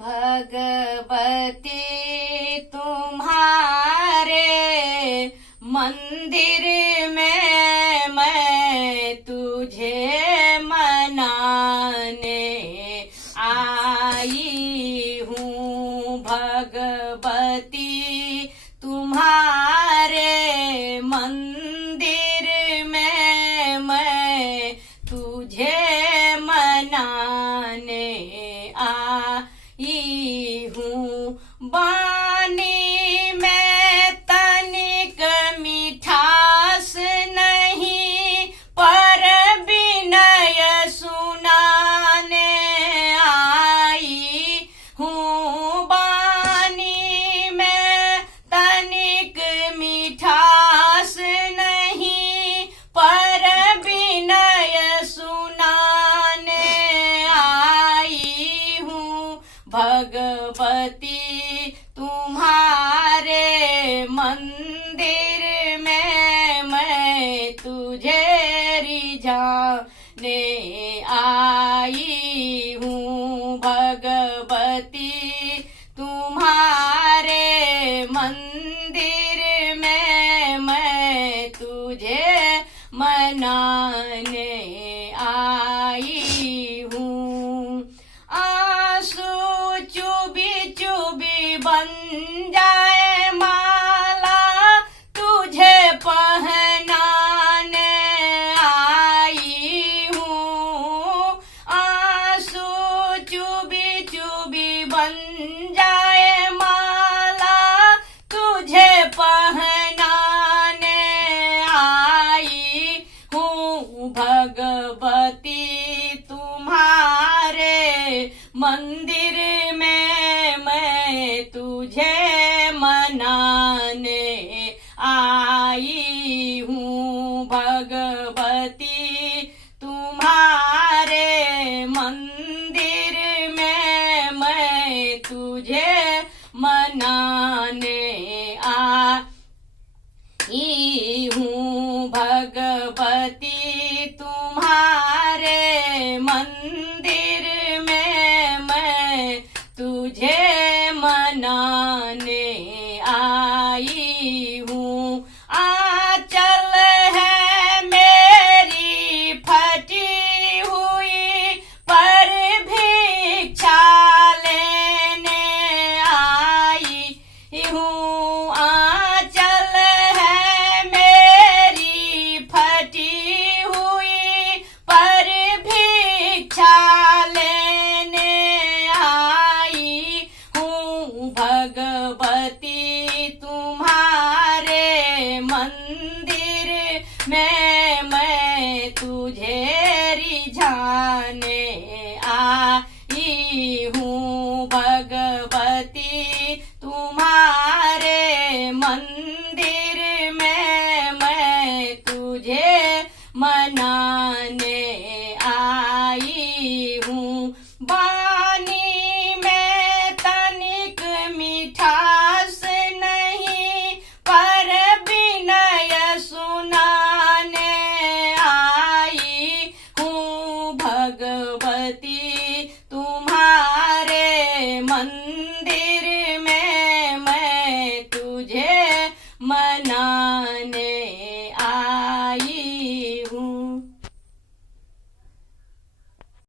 भगवती तुम्हारे मंदिर में मैं तुझे मनाने आई हूँ। भगवती तुम्हारे मंदिर में मैं तुझे मनाने आई हूँ। बानी में तनिक मिठास नहीं, पर विनय सुनाने आई हूँ। बानी में तनिक मिठास नहीं, पर विनय सुनाने आई हूँ। भगवती तुम्हारे मंदिर में मैं तुझे रिझाने आई हूँ। भगवती तुम्हारे मंदिर में मैं तुझे मनाने आई हूँ। आंसू चुबी चुबी बन जाए माला तुझे पहनाने आई हूँ। आंसू चुबी चुबी बन जाए माला तुझे पहनाने आई हूँ। भगवती तुम्हारे मंदिर में मैं तुझे मनाने आई हूँ। भगवती तुम्हारे मंदिर में मैं तुझे मनाने आई हूँ। भगवती तुम्हारे मंदिर में मैं तुझे मनाने आई हूँ। आंचल है मेरी फटी हुई, पर भिक्षा लेने आई हूँ। आंचल है मेरी फटी हुई, पर भिक्षा लेने आई हूँ। भगवती तुम्हारे मंदिर में मैं तुझे रिझाने आई हूँ। भगवती तुम्हारे मंदिर में मैं तुझे मनाने आई हूँ। बानी में तनिक मिठास नहीं, पर विनय सुनाने आई हूँ। भगवती तुम्हारे मंदिर